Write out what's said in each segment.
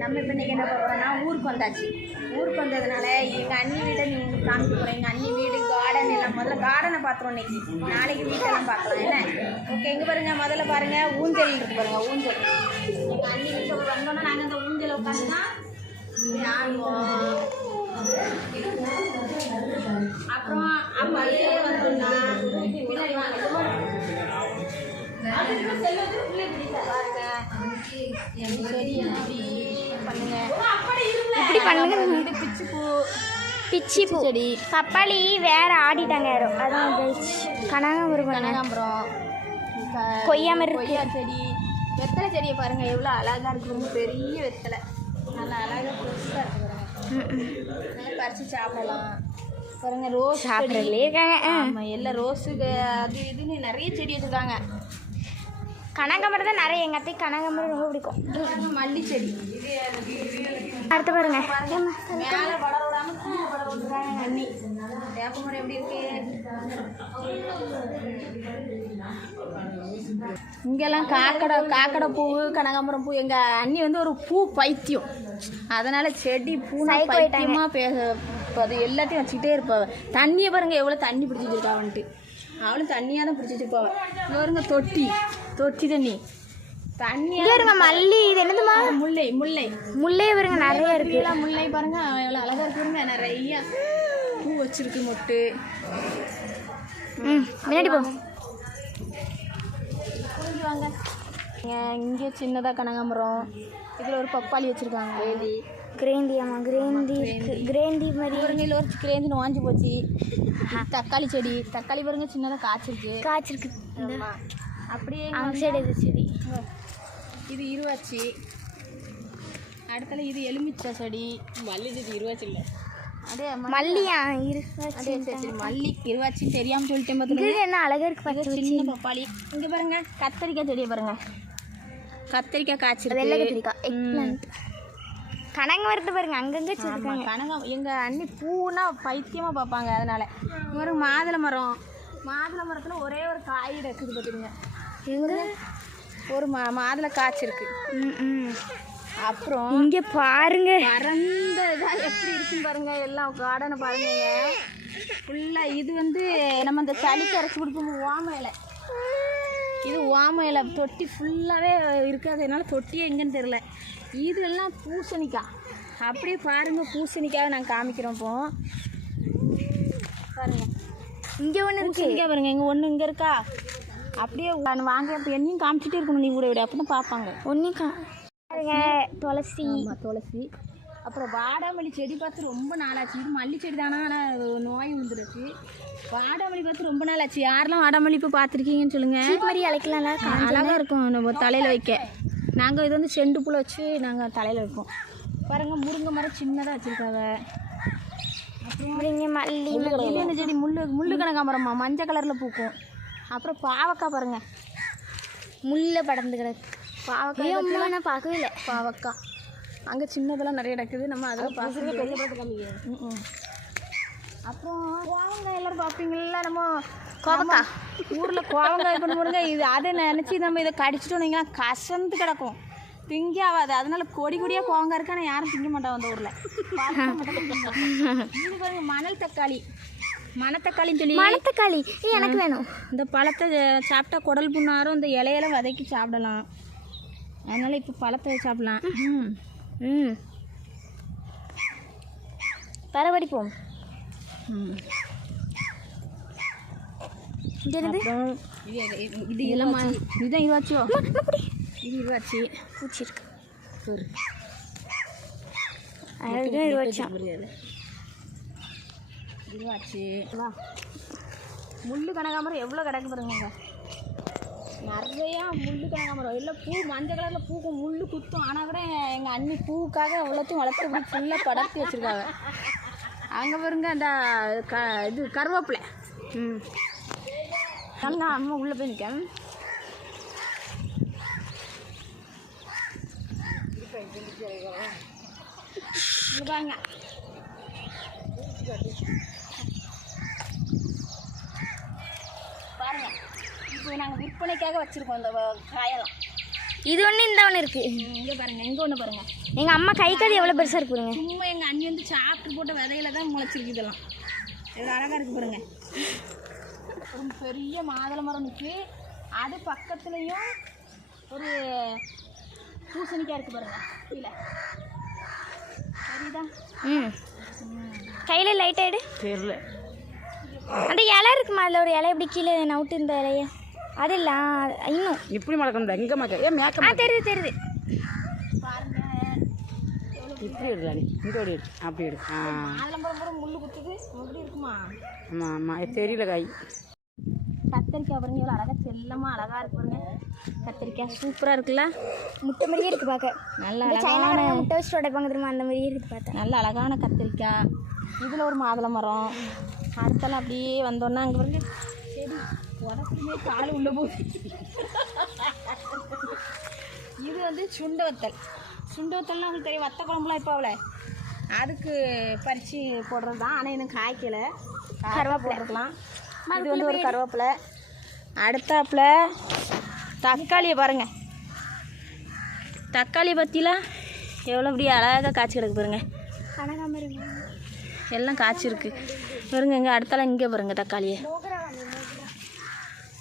நம்ம இப்போ இன்றைக்கி என்ன பண்ணுறோம்னா ஊருக்கு வந்தாச்சு. ஊருக்கு வந்ததுனால எங்கள் அண்ணி வீட்டை நீங்கள் காமிக்க போகிறேன் எங்கள் அண்ணி வீடு கார்டன் எல்லாம் முதல்ல கார்டனை பார்த்துருவோம் இன்னைக்கு. நாளைக்கு வீட்டெல்லாம் பார்க்கலாம் என்ன? ஓகே எங்கே பாருங்க. முதல்ல பாருங்க. ஊஞ்சல் இருக்கு பாருங்க. ஊஞ்சல். எங்கள் அண்ணி வீட்டில் வந்தோன்னா நாங்கள் அந்த ஊஞ்சல் உட்காந்துன்னா ஆடுவோம் அப்புறம் அப்படியே வந்தோம்னா இப்படி பண்ணுங்க. பிச்சு பூ. பிச்சி பூ செடி. பப்பாளி வேற ஆடிட்டாங்க யாரோ. அதான் கனகாம்பரம் கனகாம்பரம். க- கொய்யா. கொய்யா செடி. வெத்தலை செடியை பாருங்க எவ்வளோ அழகா இருக்கு. பெரிய வெத்தலை. நல்லா அழகா பெருசா இருக்கு பறிச்சு சாப்பிடலாம். பாருங்க ரோஸ் சாப்பிட்றதுலே இருக்காங்க. எல்லாம் ரோஸு அது இதுன்னு நிறைய செடி வச்சிருக்காங்க. கனகாம்பரம் தான் நிறைய எங்கள் அத்தை கனகாம்பரம் ரொம்ப பிடிக்கும். இது பாருங்க. மல்லி செடி அடுத்து பாருங்க இங்கெல்லாம் காக்கடை காக்கடை பூ கனகாம்பரம் பூ. எங்க அண்ணி வந்து ஒரு பூ பைத்தியம். அதனால செடி பூ Psycho பைத்தியமா பேச அது எல்லாத்தையும் வச்சுக்கிட்டே இருப்பாவ. தண்ணியை பாருங்க எவ்வளோ தண்ணி பிடிச்சி வச்சிருக்காவன்ட்டு அவளும் தண்ணியாக தான் பிடிச்சி வச்சிருப்பாவ இங்க பாருங்க தொட்டி தொட்டி தண்ணி இருங்க மல்லி இது என்னதுமா முல்லை முல்லை. முல்லையே பாருங்க நிறைய இருக்கு. முல்லை பாருங்க எவ்வளோ அழகா இருக்குங்க நிறைய. பூ வச்சிருக்கு மொட்டு. ம் முன்னாடி போ. புரிஞ்சு வாங்க. இங்கே சின்னதாக கனகாம்பரம். இதில் ஒரு பப்பாளி வச்சுருக்காங்க. வேலி கிரேந்தி ஆமாம் கிரேந்தி கிரேந்தி. மாதிரி. பாருங்க ஒரு கிரேஞ்சு நோஞ்சு போச்சு. தக்காளி செடி. தக்காளி பாருங்க சின்னதாக காய்ச்சிருக்கு. காய்ச்சிருக்கு. அப்படியே அந்த சைடு இது செடி. இது இருவாச்சி. அடுத்தால இது எலுமிச்சை செடி. மல்லி செடி இருவாச்சி இல்லை. அதே மல்லியா இரு அதே சரி மல்லி இருவாச்சின்னு தெரியாமல் சொல்லிட்டேன் பார்த்துக்கோங்க இது என்ன அழகா இருக்கு பச்சை இது சின்ன பப்பாளி. இங்க பாருங்க கத்தரிக்காய் செடியை பாருங்க. கத்தரிக்காய் வெள்ளை காய்ச்சிருக்கு கத்திரிக்காய் எக் பிளான்ட் கனங்க வருது பாருங்க அங்கங்க ஆமா, வச்சிருக்காங்க. கனகம் எங்க அண்ணி பூனா பைத்தியமா பார்ப்பாங்க அதனால. இங்க ஒரு மாதுளை மரம். மாதுளை மரத்துல ஒரே ஒரு காய் இருக்குது பார்த்துருங்க ஒரு மா மாதுளை காய்ச்சிருக்கு. அப்புறம் இங்க பாருங்க. பறந்த இதா எப்படி இருக்குன்னு பாருங்க. எல்லாம் கார்டனை பாருங்க. ஃபுல்லா இது வந்து நம்ம இந்த சளிக்கு அரைச்சி கொடுப்போம் ஓம இலை. இது ஓம இலை. தொட்டி ஃபுல்லாகவே இருக்காததுனால தொட்டியே எங்கன்னு தெரில இதெல்லாம் பூசணிக்காய். அப்படியே பாருங்க. பூசணிக்காய் நான் காமிக்கிறோம் இப்போ. பாருங்க. இங்க ஒண்ணு இருக்கு. பூசணிக்காய் பாருங்க. இங்கே ஒன்று இங்கே இருக்கா? அப்படியே நான் வாங்க என்னையும் காமிச்சிட்டே இருக்கணும் நீ விட அப்போ தான் பார்ப்பாங்க. ஒன்னே கா பாருங்க துளசி. துளசி. அப்புறம் வாடாமல்லி செடி பார்த்து ரொம்ப நாளாச்சு. இது மல்லி செடி தானே? ஆனால் நோய் விழுந்துருச்சு வாடாமல்லி பார்த்து ரொம்ப நாளாச்சு. யாரெல்லாம் வாடாமல்லி இப்போ பார்த்துருக்கீங்கன்னு சொல்லுங்கள் மாதிரி அழைக்கலாம்ல அழகாக இருக்கும். நம்ம தலையில் வைக்க. நாங்கள் இது வந்து செண்டு புல வச்சு நாங்கள் தலையில் வைப்போம். பாருங்க முருங்கை மரம் சின்னதாக வச்சுருக்காங்க. இங்க மல்லி செடி முள்ளு முள்ளு கனகாமரம்மா மஞ்சள் கலரில் பூக்கும். அப்புறம் பாவக்காய் பாருங்க. முல்லை படர்ந்து கிடக்கு பாவக்காய் அம்மா நான் பார்க்கவே இல்லை. பாவக்காய். அங்கே சின்னதெல்லாம் நிறைய நடக்குது. நம்ம அதில் பார்க்குறது ம் அப்புறம் கோவங்காய் எல்லாரும் பார்ப்பீங்களா நம்ம கோவக்காய். ஊரில் கோவங்காய் பண்ணுவோங்க இது அதை நினச்சி நம்ம இதை கடிச்சிட்டோம் நீங்கள் கசந்து கிடக்கும். திங்க ஆகாது. அதனால கொடி கொடியாக கோவங்காய் இருக்கு ஆனால் யாரும் திங்க மாட்டோம் அந்த ஊரில். பாருங்க மணல் தக்காளி. மணத்தக்காளின்னு சொல்லி. மணத்தக்காளி. எனக்கு வேணும். இந்த பழத்தை சாப்பிட்டா குடல் புண்ணாரும் இந்த இலையெல்லாம் வதக்கி சாப்பிடலாம். அதனால இப்போ பழத்தை சாப்பிடலாம். ம். ம். பரவடிப்போம். ம். இது இதுதான் இதுவாச்சோ இது இதுவாச்சு பூச்சி இருக்கு. ஒரு அழகா இருவச்சான் புரியாது. இதுவாச்சு. வா. முள்ளு கனகாமரம் எவ்வளோ கிடக்கு பாருங்க. நிறையா முள்ளு கனகாமரம் இல்லை பூ மஞ்சள் கலரில் பூக்கும் முள்ளு குத்தும். ஆனால் கூட எங்கள் அண்ணி பூவுக்காக அவ்வளோத்தையும் வளர்த்து இப்படி ஃபுல்லாக படர்த்தி வச்சுருக்காங்க. அங்கே பாருங்க அந்த க இது கருவேப்பிலை. ம். நான் அம்மா உள்ளே போய் நிற்கேன் பாருங்க. இப்போ நாங்கள் விற்பனைக்காக வச்சுருக்கோம் இந்த காயெல்லாம். இது ஒன்று இந்த ஒன்று இருக்கு. இங்கே பாருங்க இங்கே ஒன்று பாருங்க. எங்கள் அம்மா கை கது எவ்வளோ பெருசாக இருக்கு பாருங்க. சும்மா எங்கள் அண்ணி வந்து சாப்பிட்டு போட்ட விதையில தான் முளைச்சிருக்கு இதெல்லாம். இது அழகாக இருக்கு பாருங்க. ஒரு பெரிய மாதுளை மரம் நிற்கு அது பக்கத்துலேயும் ஒரு பூசணிக்காய் இருக்கு பாருங்க. கீழே. சரிதா ம். கையில் லைட் ஆயிடு தெரியல. அந்த இலை இருக்குமா? அதில் ஒரு இலை இப்படி கீழே நவுட்டு இந்த இலைய? அது இல்லை இன்னும். இப்படி மழக்கம் எங்கே மழக்க ஏன் மேக்க ஆ தெரியுது தெரியுது. பாருங்க. இப்படி எடுடா நீ. இந்த ஓடி எடு. அப்படி எடு. ஆ. முள்ளு குத்துது. எப்படி இருக்குமா? ஆமாம் ஆமாம் இது தெரியல காய் கத்திரிக்காய் பாருங்க இவ்வளோ அழகாக செல்லமாக அழகாக இருக்கு பாருங்க. கத்திரிக்காய் சூப்பராக இருக்குல்ல. முட்டை மாதிரியே இருக்கு பார்க்க நல்ல அழகான முட்டை வச்சுட்டு உடைப்பாங்க தெரியுமா அந்த மாதிரியே இருக்குது பார்த்தேன் நல்ல அழகான கத்திரிக்காய். இதில் ஒரு மாதுளை மரம் அடுத்தெல்லாம் அப்படியே வந்தோன்னா அங்கே பாருங்க. உடம்புமே கால் உள்ள போகுது இது வந்து சுண்ட வத்தல் சுண்ட வத்தல்னா உங்களுக்கு தெரியும் வத்த குழம்புலாம் இப்போ அவளை அதுக்கு பறித்து போடுறது தான் ஆனால் எனக்கு காய்க்கலை கருவேப்பிலை போட்டுருக்கலாம் இது வந்து ஒரு கருவேப்பிலை அடுத்தாப்புல தக்காளியை பாருங்க தக்காளி பற்றிலாம் எவ்வளோ இப்படி அழகாக காய்ச்சி கிடக்கு பாருங்க கனகாமரம் எல்லாம் காய்ச்சிருக்கு பாருங்க இங்கே அடுத்தால இங்கே பாருங்க தக்காளியை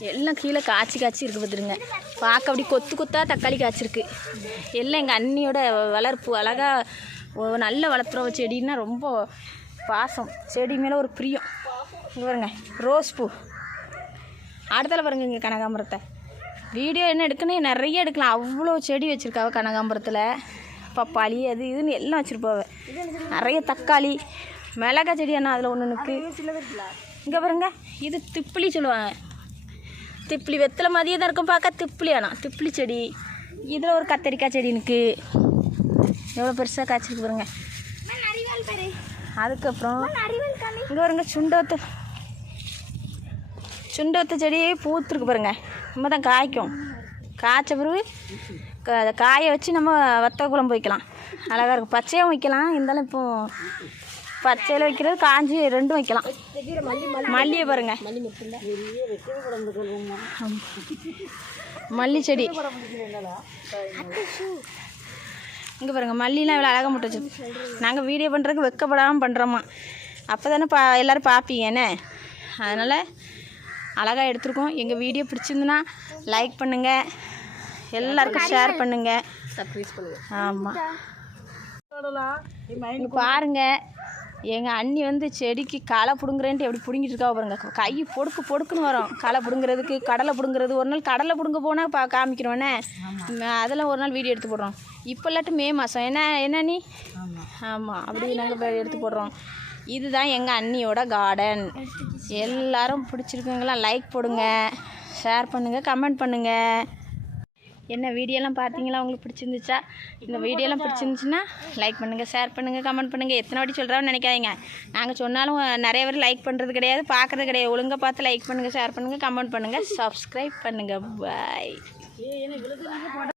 எல்லாம் கீழே காய்ச்சி காய்ச்சி இருக்கு பார்த்துருங்க பார்க்க அப்படி கொத்து கொத்தா தக்காளி காய்ச்சிருக்கு. எல்லாம் எங்கள் அண்ணியோட வளர்ப்பு அழகாக நல்ல வளர்த்துறோம். செடின்னா ரொம்ப பாசம். செடி மேலே ஒரு பிரியம். இங்கே பாருங்க ரோஸ் பூ. அடுத்தால பாருங்க இங்கே கனகாம்பரத்தை. வீடியோ என்ன எடுக்கணும்? நிறைய எடுக்கலாம். அவ்வளோ செடி வச்சுருக்காவ கனகாம்பரத்தில். பப்பாளி அது இதுன்னு எல்லாம் வச்சுருப்பாவ நிறைய தக்காளி மிளகா செடி என்ன அதில் ஒன்று நிற்கு இங்கே பாருங்க இது திப்பிலி சொல்லுவாங்க. திப்பிலி வெத்தலை மாதிரியே தான் இருக்கும் பார்க்க. திப்பிலி ஆனால் திப்பிலி செடி. இதில் ஒரு கத்தரிக்காய் செடி நிற்கு எவ்வளோ பெருசாக காய்ச்சிருக்கு பாருங்க. அதுக்கப்புறம் இங்கே பாருங்க சுண்டோத்து. சுண்டோத்து செடியே பூத்துருக்கு பாருங்க. நம்ம தான் காய்க்கும். காய்ச்ச பிறகு காய வச்சு நம்ம வத்த குழம்பு வைக்கலாம். அழகாக இருக்கும். பச்சையும் வைக்கலாம். இருந்தாலும் இப்போ பச்சையில் வைக்கிறது காஞ்சி ரெண்டும் வைக்கலாம். மல்லியை பாருங்க. மல்லி செடி. இங்கே பாருங்க மல்லிலாம் இவ்வளோ அழகாக முட்டை வச்சு நாங்கள் வீடியோ பண்ணுறதுக்கு வெக்கப்படாமல் பண்ணுறோமா அப்போ தானே பா எல்லோரும் பார்ப்பீங்க என்ன? அதனால் அழகாக எடுத்திருக்கோம். எங்கள் வீடியோ பிடிச்சிருந்துன்னா லைக் பண்ணுங்கள் எல்லாருக்கும் ஷேர் பண்ணுங்கள் ஆமாம் இங்க பாருங்க. எங்கள் அண்ணி வந்து செடிக்கு களை பிடுங்குறேன்ட்டு எப்படி பிடுங்கிட்டு இருக்கா பாருங்க. கை பொடுக்கு பொடுக்குன்னு வரும். களை பிடுங்குறதுக்கு கடலை பிடுங்குறது. ஒரு நாள் கடலை பிடுங்க போனால் பா காமிக்கிறோன்னே அதெல்லாம் ஒரு நாள் வீடியோ எடுத்து போடுறோம். இப்போ இல்லாட்டி மே மாதம் என்ன என்ன நீ ஆமாம் அப்படி நாங்கள் எடுத்து போடுறோம். இதுதான் எங்கள் அண்ணியோட கார்டன் எல்லாரும் பிடிச்சிருக்குங்களா லைக் போடுங்க ஷேர் பண்ணுங்கள் கமெண்ட் பண்ணுங்கள் என்ன வீடியோலாம் பார்த்தீங்களா? உங்களுக்கு பிடிச்சிருந்துச்சா? இந்த வீடியோலாம் பிடிச்சிருந்துச்சுன்னா லைக் பண்ணுங்கள் ஷேர் பண்ணுங்கள் கமெண்ட் பண்ணுங்கள் எத்தனை வாட்டி சொல்கிறோன்னு நினைக்காதீங்க. நாங்கள் சொன்னாலும் நிறைய பேர் லைக் பண்ணுறது கிடையாது பார்க்குறது கிடையாது. ஒழுங்காக பார்த்து லைக் பண்ணுங்கள் ஷேர் பண்ணுங்கள் கமெண்ட் பண்ணுங்கள் சப்ஸ்கிரைப் பண்ணுங்கள் பாய்